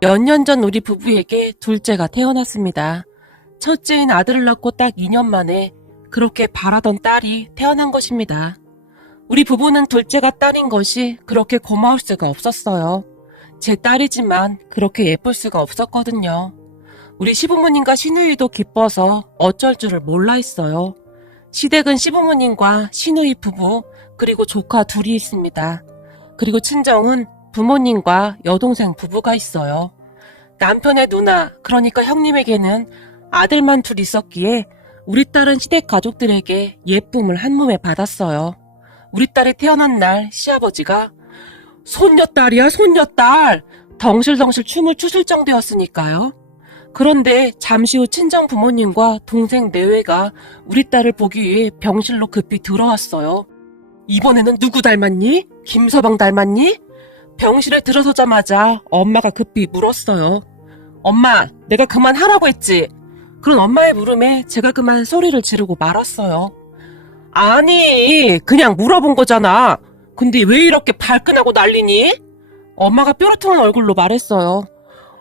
몇 년 전 우리 부부에게 둘째가 태어났습니다. 첫째인 아들을 낳고 딱 2년 만에 그렇게 바라던 딸이 태어난 것입니다. 우리 부부는 둘째가 딸인 것이 그렇게 고마울 수가 없었어요. 제 딸이지만 그렇게 예쁠 수가 없었거든요. 우리 시부모님과 시누이도 기뻐서 어쩔 줄을 몰라 했어요. 시댁은 시부모님과 시누이 부부 그리고 조카 둘이 있습니다. 그리고 친정은 부모님과 여동생 부부가 있어요. 남편의 누나, 그러니까 형님에게는 아들만 둘 있었기에 우리 딸은 시댁 가족들에게 예쁨을 한 몸에 받았어요. 우리 딸이 태어난 날 시아버지가 손녀딸이야 손녀딸 덩실덩실 춤을 추실 정도였으니까요. 그런데 잠시 후 친정 부모님과 동생 내외가 우리 딸을 보기 위해 병실로 급히 들어왔어요. 이번에는 누구 닮았니? 김서방 닮았니? 병실에 들어서자마자 엄마가 급히 물었어요. 엄마, 내가 그만하라고 했지? 그런 엄마의 물음에 제가 그만 소리를 지르고 말았어요. 아니, 그냥 물어본 거잖아. 근데 왜 이렇게 발끈하고 난리니? 엄마가 뾰루퉁한 얼굴로 말했어요.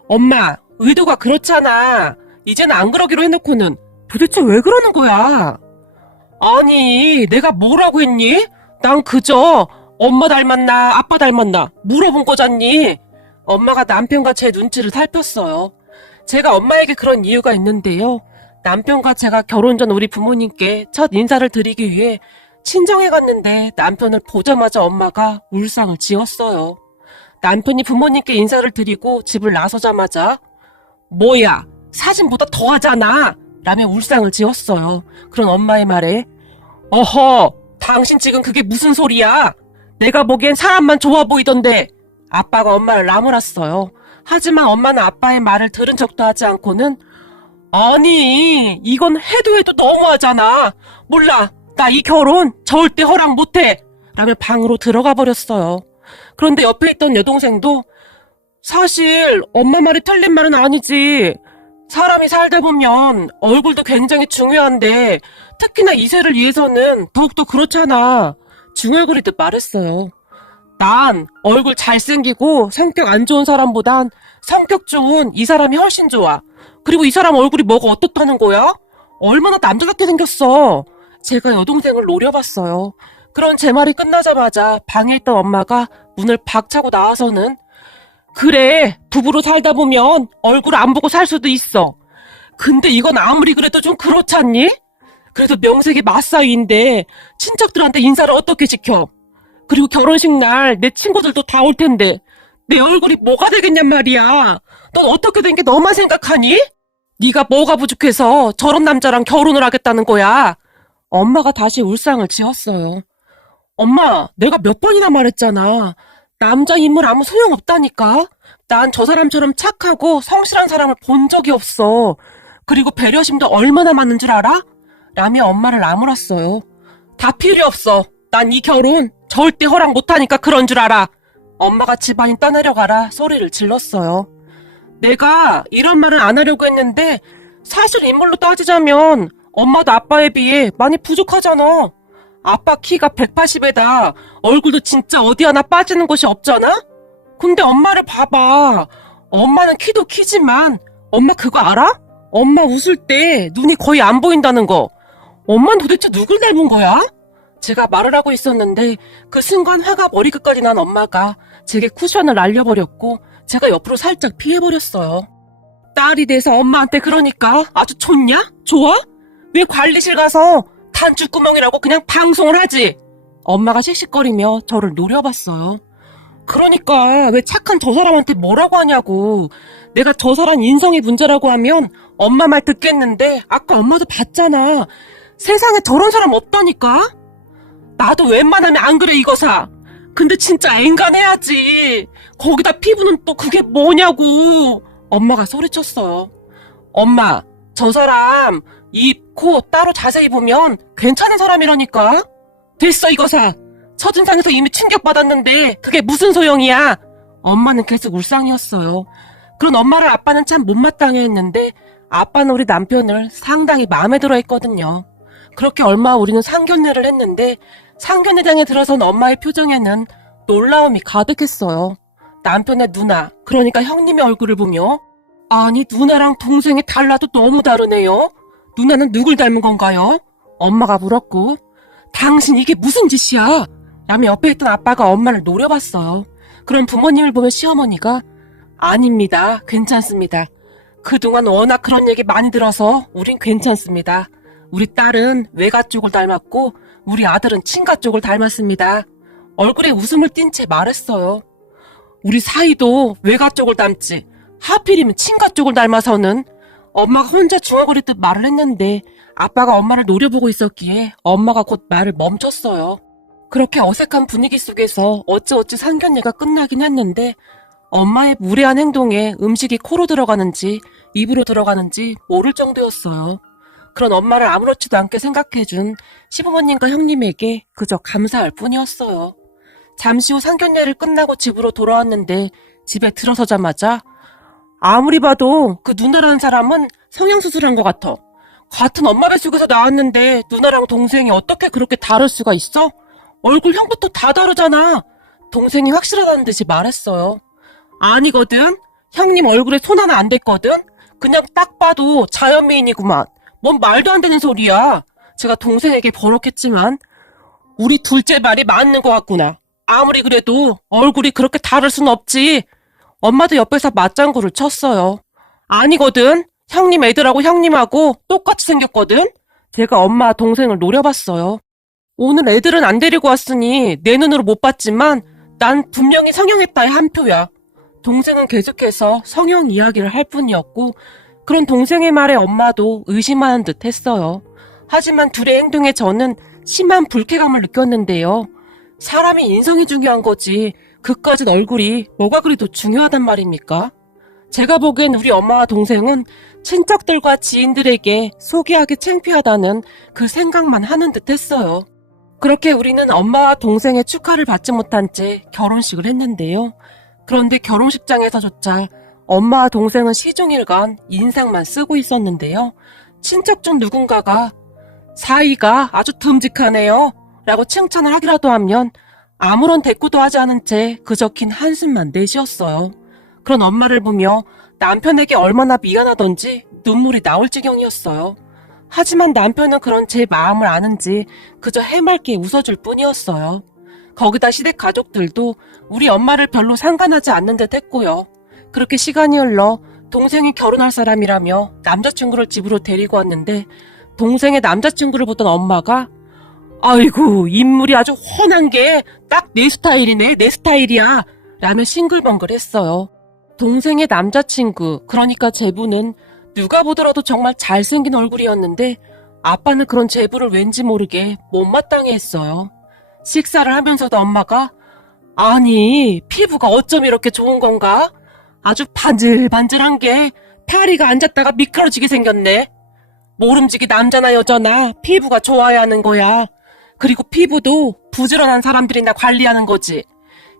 엄마, 의도가 그렇잖아. 이제는 안 그러기로 해놓고는 도대체 왜 그러는 거야? 아니, 내가 뭐라고 했니? 난 그저 엄마 닮았나 아빠 닮았나 물어본 거잖니. 엄마가 남편과 제 눈치를 살폈어요. 제가 엄마에게 그런 이유가 있는데요. 남편과 제가 결혼 전 우리 부모님께 첫 인사를 드리기 위해 친정에 갔는데 남편을 보자마자 엄마가 울상을 지었어요. 남편이 부모님께 인사를 드리고 집을 나서자마자 뭐야 사진보다 더하잖아 라며 울상을 지었어요. 그런 엄마의 말에 어허 당신 지금 그게 무슨 소리야? 내가 보기엔 사람만 좋아 보이던데. 아빠가 엄마를 나무랐어요. 하지만 엄마는 아빠의 말을 들은 척도 하지 않고는 아니 이건 해도 너무하잖아. 몰라 나 이 결혼 절대 허락 못해 라며 방으로 들어가 버렸어요. 그런데 옆에 있던 여동생도 사실 엄마 말이 틀린 말은 아니지. 사람이 살다 보면 얼굴도 굉장히 중요한데 특히나 이세를 위해서는 더욱더 그렇잖아. 중얼거리듯 말했어요. 난 얼굴 잘생기고 성격 안 좋은 사람보단 성격 좋은 이 사람이 훨씬 좋아. 그리고 이 사람 얼굴이 뭐가 어떻다는 거야? 얼마나 남자답게 생겼어. 제가 여동생을 노려봤어요. 그런 제 말이 끝나자마자 방에 있던 엄마가 문을 박차고 나와서는 그래 부부로 살다 보면 얼굴 안 보고 살 수도 있어. 근데 이건 아무리 그래도 좀 그렇잖니? 그래도 명색이 맞사위인데 친척들한테 인사를 어떻게 지켜? 그리고 결혼식 날 내 친구들도 다 올 텐데 내 얼굴이 뭐가 되겠냔 말이야. 넌 어떻게 된 게 너만 생각하니? 네가 뭐가 부족해서 저런 남자랑 결혼을 하겠다는 거야? 엄마가 다시 울상을 지었어요. 엄마, 내가 몇 번이나 말했잖아. 남자 인물 아무 소용없다니까. 난 저 사람처럼 착하고 성실한 사람을 본 적이 없어. 그리고 배려심도 얼마나 많은 줄 알아? 라며 엄마를 나무랐어요. 다 필요 없어. 난 이 결혼 절대 허락 못하니까 그런 줄 알아. 엄마가 집안이 떠내려가라 소리를 질렀어요. 내가 이런 말은 안 하려고 했는데 사실 인물로 따지자면 엄마도 아빠에 비해 많이 부족하잖아. 아빠 키가 180에다 얼굴도 진짜 어디 하나 빠지는 곳이 없잖아? 근데 엄마를 봐봐. 엄마는 키도 키지만 엄마 그거 알아? 엄마 웃을 때 눈이 거의 안 보인다는 거. 엄마는 도대체 누굴 닮은 거야? 제가 말을 하고 있었는데 그 순간 화가 머리끝까지 난 엄마가 제게 쿠션을 날려버렸고 제가 옆으로 살짝 피해버렸어요. 딸이 돼서 엄마한테 그러니까 아주 좋냐? 좋아? 왜 관리실 가서 단추구멍이라고 그냥 방송을 하지? 엄마가 씩씩거리며 저를 노려봤어요. 그러니까 왜 착한 저 사람한테 뭐라고 하냐고. 내가 저 사람 인성이 문제라고 하면 엄마 말 듣겠는데 아까 엄마도 봤잖아. 세상에 저런 사람 없다니까? 나도 웬만하면 안 그래 이거사. 근데 진짜 앵간해야지. 거기다 피부는 또 그게 뭐냐고. 엄마가 소리쳤어요. 엄마, 저 사람 입, 코 따로 자세히 보면 괜찮은 사람이라니까. 됐어 이거사. 첫인상에서 이미 충격받았는데 그게 무슨 소용이야. 엄마는 계속 울상이었어요. 그런 엄마를 아빠는 참 못마땅해 했는데 아빠는 우리 남편을 상당히 마음에 들어 했거든요. 그렇게 얼마 우리는 상견례를 했는데 상견례장에 들어선 엄마의 표정에는 놀라움이 가득했어요. 남편의 누나, 그러니까 형님의 얼굴을 보며 아니 누나랑 동생이 달라도 너무 다르네요. 누나는 누굴 닮은 건가요? 엄마가 물었고 당신 이게 무슨 짓이야? 라며 옆에 있던 아빠가 엄마를 노려봤어요. 그럼 부모님을 보면 시어머니가 아닙니다. 괜찮습니다. 그동안 워낙 그런 얘기 많이 들어서 우린 괜찮습니다. 우리 딸은 외가 쪽을 닮았고 우리 아들은 친가 쪽을 닮았습니다. 얼굴에 웃음을 띤 채 말했어요. 우리 사이도 외가 쪽을 닮지 하필이면 친가 쪽을 닮아서는 엄마가 혼자 중얼거리듯 말을 했는데 아빠가 엄마를 노려보고 있었기에 엄마가 곧 말을 멈췄어요. 그렇게 어색한 분위기 속에서 어찌어찌 상견례가 끝나긴 했는데 엄마의 무례한 행동에 음식이 코로 들어가는지 입으로 들어가는지 모를 정도였어요. 그런 엄마를 아무렇지도 않게 생각해준 시부모님과 형님에게 그저 감사할 뿐이었어요. 잠시 후 상견례를 끝나고 집으로 돌아왔는데 집에 들어서자마자 아무리 봐도 그 누나라는 사람은 성형수술한 것 같아. 같은 엄마 뱃속에서 나왔는데 누나랑 동생이 어떻게 그렇게 다를 수가 있어? 얼굴 형부터 다 다르잖아. 동생이 확실하다는 듯이 말했어요. 아니거든. 형님 얼굴에 손 하나 안 댔거든. 그냥 딱 봐도 자연미인이구만. 뭔 말도 안 되는 소리야. 제가 동생에게 버럭했지만 우리 둘째 말이 맞는 것 같구나. 아무리 그래도 얼굴이 그렇게 다를 순 없지. 엄마도 옆에서 맞장구를 쳤어요. 아니거든. 형님 애들하고 형님하고 똑같이 생겼거든. 제가 엄마 동생을 노려봤어요. 오늘 애들은 안 데리고 왔으니 내 눈으로 못 봤지만 난 분명히 성형했다의 한 표야. 동생은 계속해서 성형 이야기를 할 뿐이었고 그런 동생의 말에 엄마도 의심하는 듯 했어요. 하지만 둘의 행동에 저는 심한 불쾌감을 느꼈는데요. 사람이 인성이 중요한 거지 그까짓 얼굴이 뭐가 그리도 중요하단 말입니까? 제가 보기엔 우리 엄마와 동생은 친척들과 지인들에게 소개하기 창피하다는 그 생각만 하는 듯 했어요. 그렇게 우리는 엄마와 동생의 축하를 받지 못한 채 결혼식을 했는데요. 그런데 결혼식장에서조차 엄마와 동생은 시종일관 인상만 쓰고 있었는데요. 친척 중 누군가가 사이가 아주 듬직하네요 라고 칭찬을 하기라도 하면 아무런 대꾸도 하지 않은 채 그저 긴 한숨만 내쉬었어요. 그런 엄마를 보며 남편에게 얼마나 미안하던지 눈물이 나올 지경이었어요. 하지만 남편은 그런 제 마음을 아는지 그저 해맑게 웃어줄 뿐이었어요. 거기다 시댁 가족들도 우리 엄마를 별로 상관하지 않는 듯 했고요. 그렇게 시간이 흘러 동생이 결혼할 사람이라며 남자친구를 집으로 데리고 왔는데 동생의 남자친구를 보던 엄마가 아이고 인물이 아주 훤한 게 딱 내 스타일이네 내 스타일이야 라며 싱글벙글했어요. 동생의 남자친구 그러니까 제부는 누가 보더라도 정말 잘생긴 얼굴이었는데 아빠는 그런 제부를 왠지 모르게 못마땅해 했어요. 식사를 하면서도 엄마가 아니 피부가 어쩜 이렇게 좋은 건가? 아주 반질반질한 게 파리가 앉았다가 미끄러지게 생겼네. 모름지기 남자나 여자나 피부가 좋아야 하는 거야. 그리고 피부도 부지런한 사람들이나 관리하는 거지.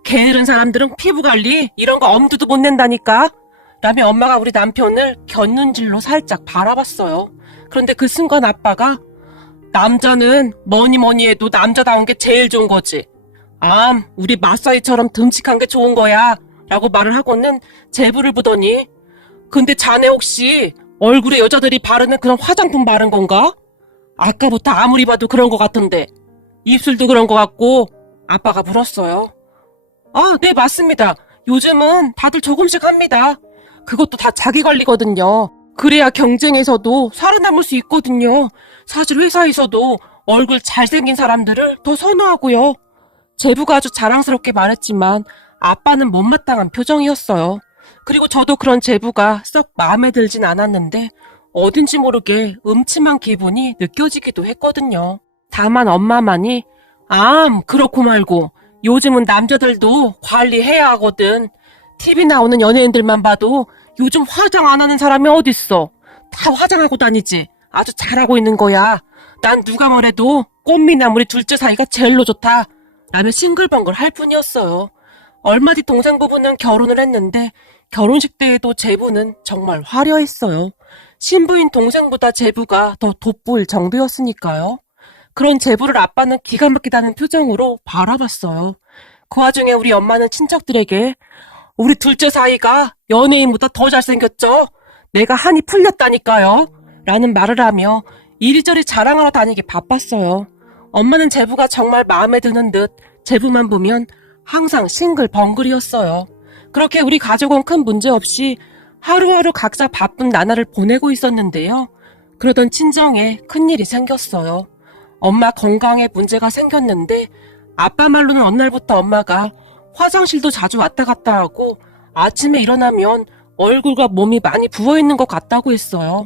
게으른 사람들은 피부 관리 이런 거 엄두도 못 낸다니까. 라며 엄마가 우리 남편을 곁눈질로 살짝 바라봤어요. 그런데 그 순간 아빠가 남자는 뭐니 해도 남자다운 게 제일 좋은 거지. 우리 마사이처럼 듬직한 게 좋은 거야. 라고 말을 하고는 제부를 보더니 근데 자네 혹시 얼굴에 여자들이 바르는 그런 화장품 바른 건가? 아까부터 아무리 봐도 그런 것 같던데. 입술도 그런 것 같고. 아빠가 물었어요. 네 맞습니다. 요즘은 다들 조금씩 합니다. 그것도 다 자기 관리거든요. 그래야 경쟁에서도 살아남을 수 있거든요. 사실 회사에서도 얼굴 잘생긴 사람들을 더 선호하고요. 제부가 아주 자랑스럽게 말했지만 아빠는 못마땅한 표정이었어요. 그리고 저도 그런 제부가 썩 마음에 들진 않았는데 어딘지 모르게 음침한 기분이 느껴지기도 했거든요. 다만 엄마만이 그렇고 말고 요즘은 남자들도 관리해야 하거든. TV 나오는 연예인들만 봐도 요즘 화장 안 하는 사람이 어딨어. 다 화장하고 다니지. 아주 잘하고 있는 거야. 난 누가 뭐래도 꽃미남 우리 둘째 사이가 제일로 좋다. 라며 싱글벙글 할 뿐이었어요. 얼마 뒤 동생 부부는 결혼을 했는데 결혼식 때에도 제부는 정말 화려했어요. 신부인 동생보다 제부가 더 돋보일 정도였으니까요. 그런 제부를 아빠는 기가 막히다는 표정으로 바라봤어요. 그 와중에 우리 엄마는 친척들에게 우리 둘째 사이가 연예인보다 더 잘생겼죠? 내가 한이 풀렸다니까요. 라는 말을 하며 이리저리 자랑하러 다니기 바빴어요. 엄마는 제부가 정말 마음에 드는 듯 제부만 보면 항상 싱글벙글이었어요. 그렇게 우리 가족은 큰 문제 없이 하루하루 각자 바쁜 나날을 보내고 있었는데요. 그러던 친정에 큰일이 생겼어요. 엄마 건강에 문제가 생겼는데 아빠 말로는 어느 날부터 엄마가 화장실도 자주 왔다 갔다 하고 아침에 일어나면 얼굴과 몸이 많이 부어있는 것 같다고 했어요.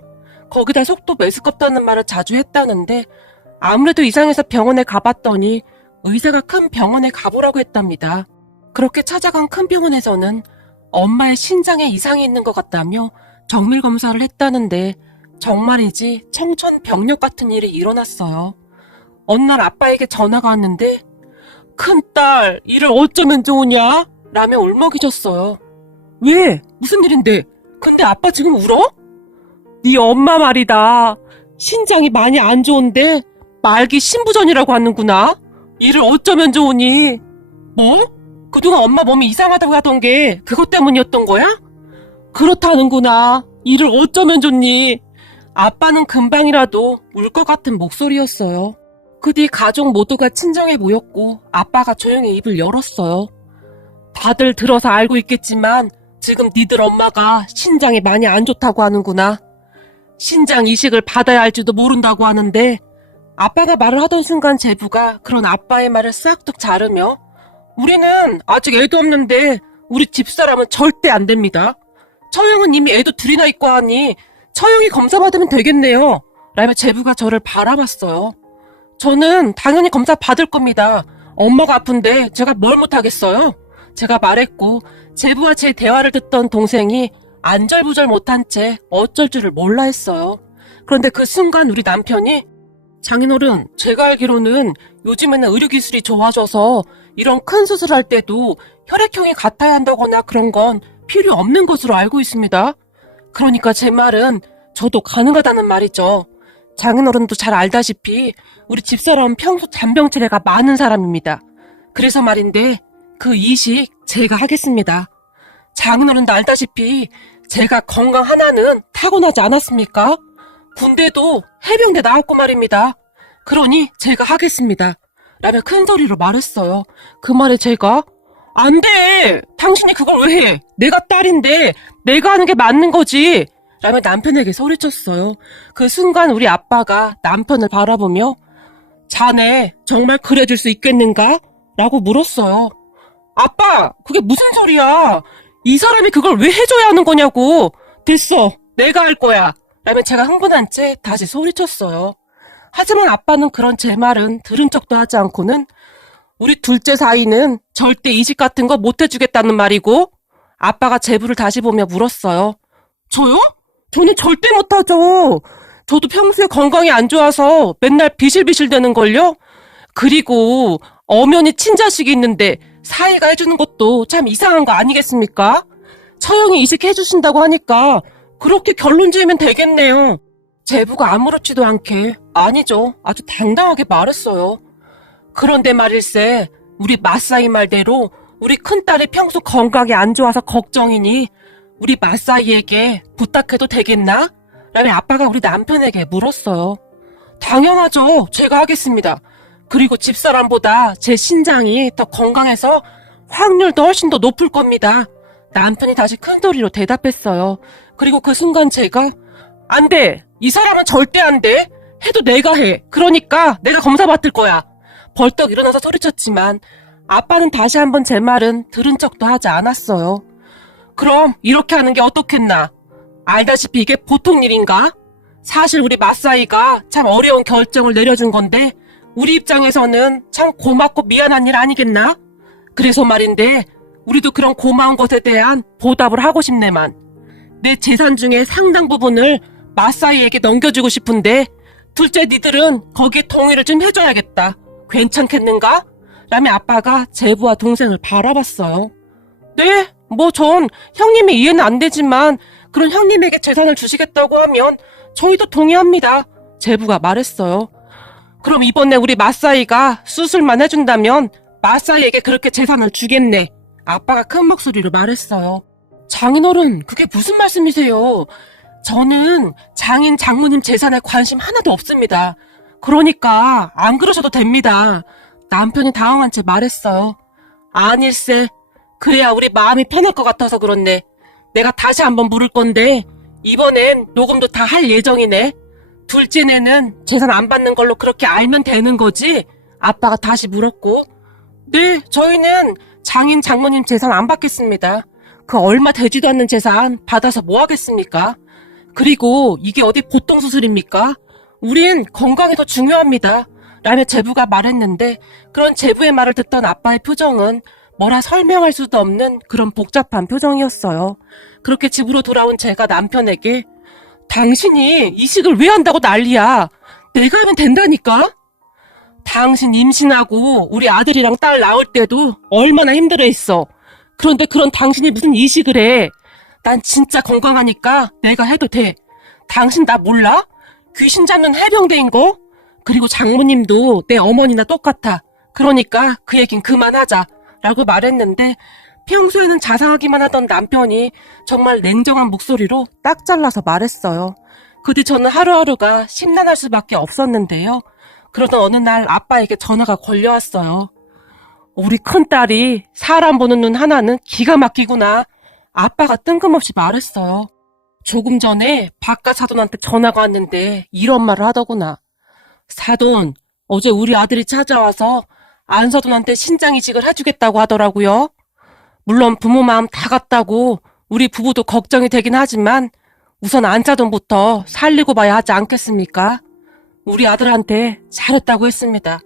거기다 속도 메스껍다는 말을 자주 했다는데 아무래도 이상해서 병원에 가봤더니 의사가 큰 병원에 가보라고 했답니다. 그렇게 찾아간 큰 병원에서는 엄마의 신장에 이상이 있는 것 같다며 정밀 검사를 했다는데 정말이지 청천벽력 같은 일이 일어났어요. 어느 날 아빠에게 전화가 왔는데 큰딸, 일을 어쩌면 좋으냐? 라며 울먹이셨어요. 왜? 무슨 일인데? 근데 아빠 지금 울어? 네 엄마 말이다. 신장이 많이 안 좋은데 말기 신부전이라고 하는구나. 일을 어쩌면 좋으니? 뭐? 그동안 엄마 몸이 이상하다고 하던 게 그것 때문이었던 거야? 그렇다는구나. 일을 어쩌면 좋니? 아빠는 금방이라도 울 것 같은 목소리였어요. 그 뒤 가족 모두가 친정에 모였고 아빠가 조용히 입을 열었어요. 다들 들어서 알고 있겠지만 지금 니들 엄마가 신장이 많이 안 좋다고 하는구나. 신장 이식을 받아야 할지도 모른다고 하는데 아빠가 말을 하던 순간 제부가 그런 아빠의 말을 싹둑 자르며 우리는 아직 애도 없는데 우리 집사람은 절대 안 됩니다. 처형은 이미 애도 둘이나 있고 하니 처형이 검사 받으면 되겠네요. 라며 제부가 저를 바라봤어요. 저는 당연히 검사 받을 겁니다. 엄마가 아픈데 제가 뭘 못하겠어요? 제가 말했고 제부와 제 대화를 듣던 동생이 안절부절 못한 채 어쩔 줄을 몰라 했어요. 그런데 그 순간 우리 남편이 장인어른, 제가 알기로는 요즘에는 의료기술이 좋아져서 이런 큰 수술할 때도 혈액형이 같아야 한다거나 그런 건 필요 없는 것으로 알고 있습니다. 그러니까 제 말은 저도 가능하다는 말이죠. 장인어른도 잘 알다시피 우리 집사람은 평소 잔병치레가 많은 사람입니다. 그래서 말인데 그 이식 제가 하겠습니다. 장인어른도 알다시피 제가 건강 하나는 타고나지 않았습니까? 군대도 해병대 나왔고 말입니다. 그러니 제가 하겠습니다. 라며 큰 소리로 말했어요. 그 말에 제가 안 돼! 당신이 그걸 왜 해? 내가 딸인데 내가 하는 게 맞는 거지! 라며 남편에게 소리쳤어요. 그 순간 우리 아빠가 남편을 바라보며 자네 정말 그래줄 수 있겠는가? 라고 물었어요. 아빠, 그게 무슨 소리야? 이 사람이 그걸 왜 해줘야 하는 거냐고. 됐어, 내가 할 거야. 라며 제가 흥분한 채 다시 소리쳤어요. 하지만 아빠는 그런 제 말은 들은 척도 하지 않고는 우리 둘째 사이는 절대 이식 같은 거 못 해주겠다는 말이고. 아빠가 제부를 다시 보며 물었어요. 저요? 저는 절대 못하죠. 저도 평소에 건강이 안 좋아서 맨날 비실비실 되는걸요. 그리고 엄연히 친자식이 있는데 사이가 해주는 것도 참 이상한 거 아니겠습니까? 처형이 이식해주신다고 하니까 그렇게 결론 지으면 되겠네요. 제부가 아무렇지도 않게 아니죠. 아주 당당하게 말했어요. 그런데 말일세 우리 마사이 말대로 우리 큰딸이 평소 건강이 안 좋아서 걱정이니 우리 마사이에게 부탁해도 되겠나? 라며 아빠가 우리 남편에게 물었어요. 당연하죠. 제가 하겠습니다. 그리고 집사람보다 제 신장이 더 건강해서 확률도 훨씬 더 높을 겁니다. 남편이 다시 큰 소리로 대답했어요. 그리고 그 순간 제가 안 돼. 이 사람은 절대 안 돼. 해도 내가 해. 그러니까 내가 검사 받을 거야. 벌떡 일어나서 소리쳤지만 아빠는 다시 한번 제 말은 들은 척도 하지 않았어요. 그럼 이렇게 하는 게 어떻겠나? 알다시피 이게 보통 일인가? 사실 우리 마사이가 참 어려운 결정을 내려준 건데 우리 입장에서는 참 고맙고 미안한 일 아니겠나? 그래서 말인데 우리도 그런 고마운 것에 대한 보답을 하고 싶네만. 내 재산 중에 상당 부분을 마사이에게 넘겨주고 싶은데 둘째 니들은 거기에 동의를 좀 해줘야겠다. 괜찮겠는가? 라며 아빠가 제부와 동생을 바라봤어요. 네, 뭐 전 형님이 이해는 안 되지만 그런 형님에게 재산을 주시겠다고 하면 저희도 동의합니다. 제부가 말했어요. 그럼 이번에 우리 마사이가 수술만 해준다면 마사이에게 그렇게 재산을 주겠네. 아빠가 큰 목소리로 말했어요. 장인어른, 그게 무슨 말씀이세요? 저는 장인 장모님 재산에 관심 하나도 없습니다. 그러니까 안 그러셔도 됩니다. 남편이 당황한 채 말했어요. 아닐세. 그래야 우리 마음이 편할 것 같아서 그렇네. 내가 다시 한번 물을 건데 이번엔 녹음도 다 할 예정이네. 둘째네는 재산 안 받는 걸로 그렇게 알면 되는 거지? 아빠가 다시 물었고. 네, 저희는 장인 장모님 재산 안 받겠습니다. 그 얼마 되지도 않는 재산 받아서 뭐 하겠습니까? 그리고 이게 어디 보통 수술입니까? 우린 건강이 더 중요합니다. 라며 제부가 말했는데 그런 제부의 말을 듣던 아빠의 표정은 뭐라 설명할 수도 없는 그런 복잡한 표정이었어요. 그렇게 집으로 돌아온 제가 남편에게 당신이 이식을 왜 한다고 난리야? 내가 하면 된다니까? 당신 임신하고 우리 아들이랑 딸 낳을 때도 얼마나 힘들어했어. 그런데 그런 당신이 무슨 이식을 해? 난 진짜 건강하니까 내가 해도 돼. 당신 나 몰라? 귀신 잡는 해병대인 거? 그리고 장모님도 내 어머니나 똑같아. 그러니까 그 얘긴 그만하자. 라고 말했는데 평소에는 자상하기만 하던 남편이 정말 냉정한 목소리로 딱 잘라서 말했어요. 그 뒤 저는 하루하루가 심란할 수밖에 없었는데요. 그러던 어느 날 아빠에게 전화가 걸려왔어요. 우리 큰딸이 사람 보는 눈 하나는 기가 막히구나. 아빠가 뜬금없이 말했어요. 조금 전에 바깥 사돈한테 전화가 왔는데 이런 말을 하더구나. 사돈, 어제 우리 아들이 찾아와서 안사돈한테 신장이식을 해주겠다고 하더라고요. 물론 부모 마음 다 같다고 우리 부부도 걱정이 되긴 하지만 우선 안사돈부터 살리고 봐야 하지 않겠습니까? 우리 아들한테 잘했다고 했습니다.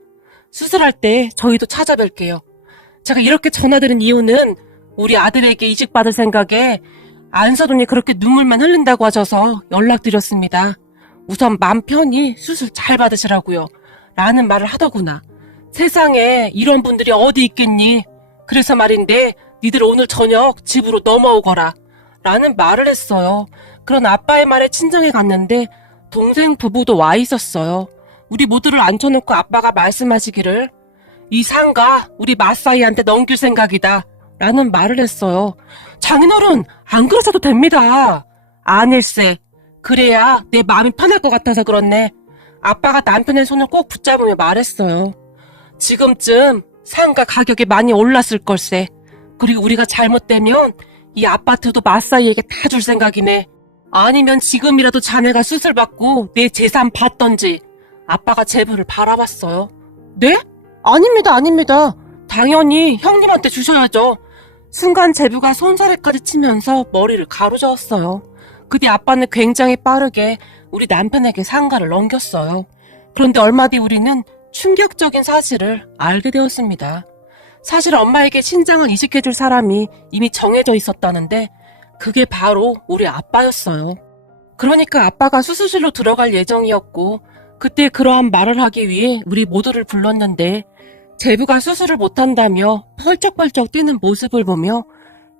수술할 때 저희도 찾아뵐게요. 제가 이렇게 전화드린 이유는 우리 아들에게 이식받을 생각에 안사돈이 그렇게 눈물만 흘린다고 하셔서 연락드렸습니다. 우선 맘 편히 수술 잘 받으시라고요. 라는 말을 하더구나. 세상에 이런 분들이 어디 있겠니? 그래서 말인데 니들 오늘 저녁 집으로 넘어오거라. 라는 말을 했어요. 그런 아빠의 말에 친정에 갔는데 동생 부부도 와 있었어요. 우리 모두를 앉혀놓고 아빠가 말씀하시기를 이 상가 우리 마사이한테 넘길 생각이다. 라는 말을 했어요. 장인어른, 안 그러셔도 됩니다. 아닐세. 그래야 내 마음이 편할 것 같아서 그렇네. 아빠가 남편의 손을 꼭 붙잡으며 말했어요. 지금쯤 상가 가격이 많이 올랐을 걸세. 그리고 우리가 잘못되면 이 아파트도 마사이에게 다 줄 생각이네. 아니면 지금이라도 자네가 수술받고 내 재산 받던지. 아빠가 제부를 바라봤어요. 네? 아닙니다. 당연히 형님한테 주셔야죠. 순간 제부가 손사래까지 치면서 머리를 가로저었어요. 그 뒤 아빠는 굉장히 빠르게 우리 남편에게 상가를 넘겼어요. 그런데 얼마 뒤 우리는 충격적인 사실을 알게 되었습니다. 사실 엄마에게 신장을 이식해줄 사람이 이미 정해져 있었다는데 그게 바로 우리 아빠였어요. 그러니까 아빠가 수술실로 들어갈 예정이었고 그때 그러한 말을 하기 위해 우리 모두를 불렀는데 제부가 수술을 못한다며 펄쩍펄쩍 뛰는 모습을 보며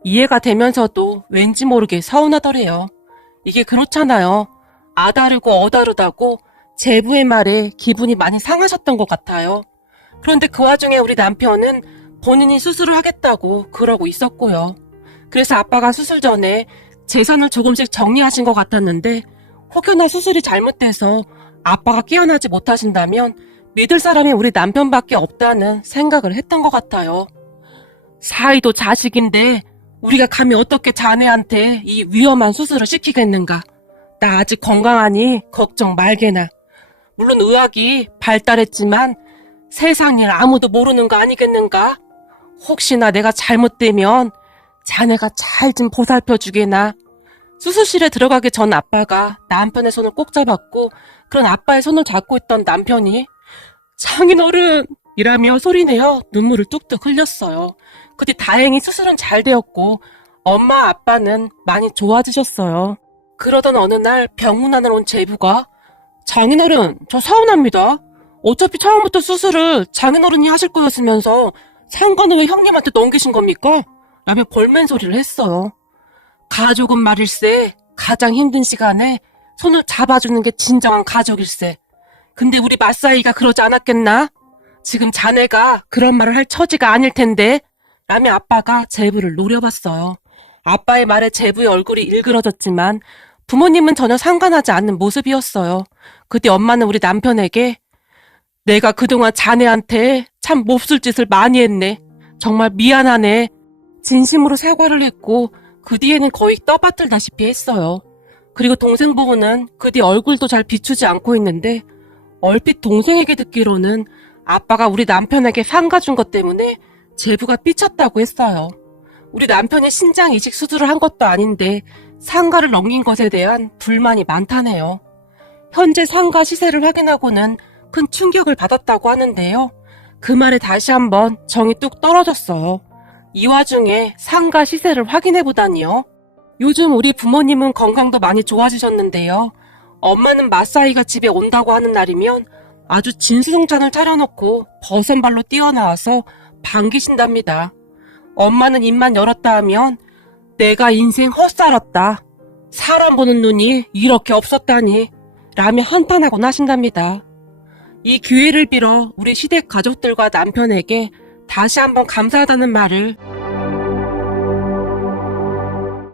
이해가 되면서도 왠지 모르게 서운하더래요. 이게 그렇잖아요. 아다르고 어다르다고 제부의 말에 기분이 많이 상하셨던 것 같아요. 그런데 그 와중에 우리 남편은 본인이 수술을 하겠다고 그러고 있었고요. 그래서 아빠가 수술 전에 재산을 조금씩 정리하신 것 같았는데 혹여나 수술이 잘못돼서 아빠가 깨어나지 못하신다면 믿을 사람이 우리 남편밖에 없다는 생각을 했던 것 같아요. 사이도 자식인데 우리가 감히 어떻게 자네한테 이 위험한 수술을 시키겠는가. 나 아직 건강하니 걱정 말게나. 물론 의학이 발달했지만 세상 일 아무도 모르는 거 아니겠는가? 혹시나 내가 잘못되면 자네가 잘 좀 보살펴주게나. 수술실에 들어가기 전 아빠가 남편의 손을 꼭 잡았고 그런 아빠의 손을 잡고 있던 남편이 장인어른! 이라며 소리내어 눈물을 뚝뚝 흘렸어요. 그 뒤 다행히 수술은 잘 되었고 엄마 아빠는 많이 좋아지셨어요. 그러던 어느 날 병문안을 온 제부가 장인어른, 저 서운합니다. 어차피 처음부터 수술을 장인어른이 하실 거였으면서 상관을 왜 형님한테 넘기신 겁니까? 라며 볼멘 소리를 했어요. 가족은 말일세 가장 힘든 시간에 손을 잡아주는 게 진정한 가족일세. 근데 우리 마사이가 그러지 않았겠나? 지금 자네가 그런 말을 할 처지가 아닐 텐데 라며 아빠가 제부를 노려봤어요. 아빠의 말에 제부의 얼굴이 일그러졌지만 부모님은 전혀 상관하지 않는 모습이었어요. 그때 엄마는 우리 남편에게 내가 그동안 자네한테 참 몹쓸 짓을 많이 했네. 정말 미안하네. 진심으로 사과를 했고 그 뒤에는 거의 떠받들다시피 했어요. 그리고 동생 부부는 그 뒤 얼굴도 잘 비추지 않고 있는데 얼핏 동생에게 듣기로는 아빠가 우리 남편에게 상가 준 것 때문에 제부가 삐쳤다고 했어요. 우리 남편이 신장 이식 수술을 한 것도 아닌데 상가를 넘긴 것에 대한 불만이 많다네요. 현재 상가 시세를 확인하고는 큰 충격을 받았다고 하는데요. 그 말에 다시 한번 정이 뚝 떨어졌어요. 이 와중에 상가 시세를 확인해보다니요. 요즘 우리 부모님은 건강도 많이 좋아지셨는데요. 엄마는 마사이가 집에 온다고 하는 날이면 아주 진수성찬을 차려놓고 버선발로 뛰어나와서 반기신답니다. 엄마는 입만 열었다 하면 내가 인생 헛살았다. 사람 보는 눈이 이렇게 없었다니 라며 한탄하곤 하신답니다. 이 기회를 빌어 우리 시댁 가족들과 남편에게 다시 한번 감사하다는 말을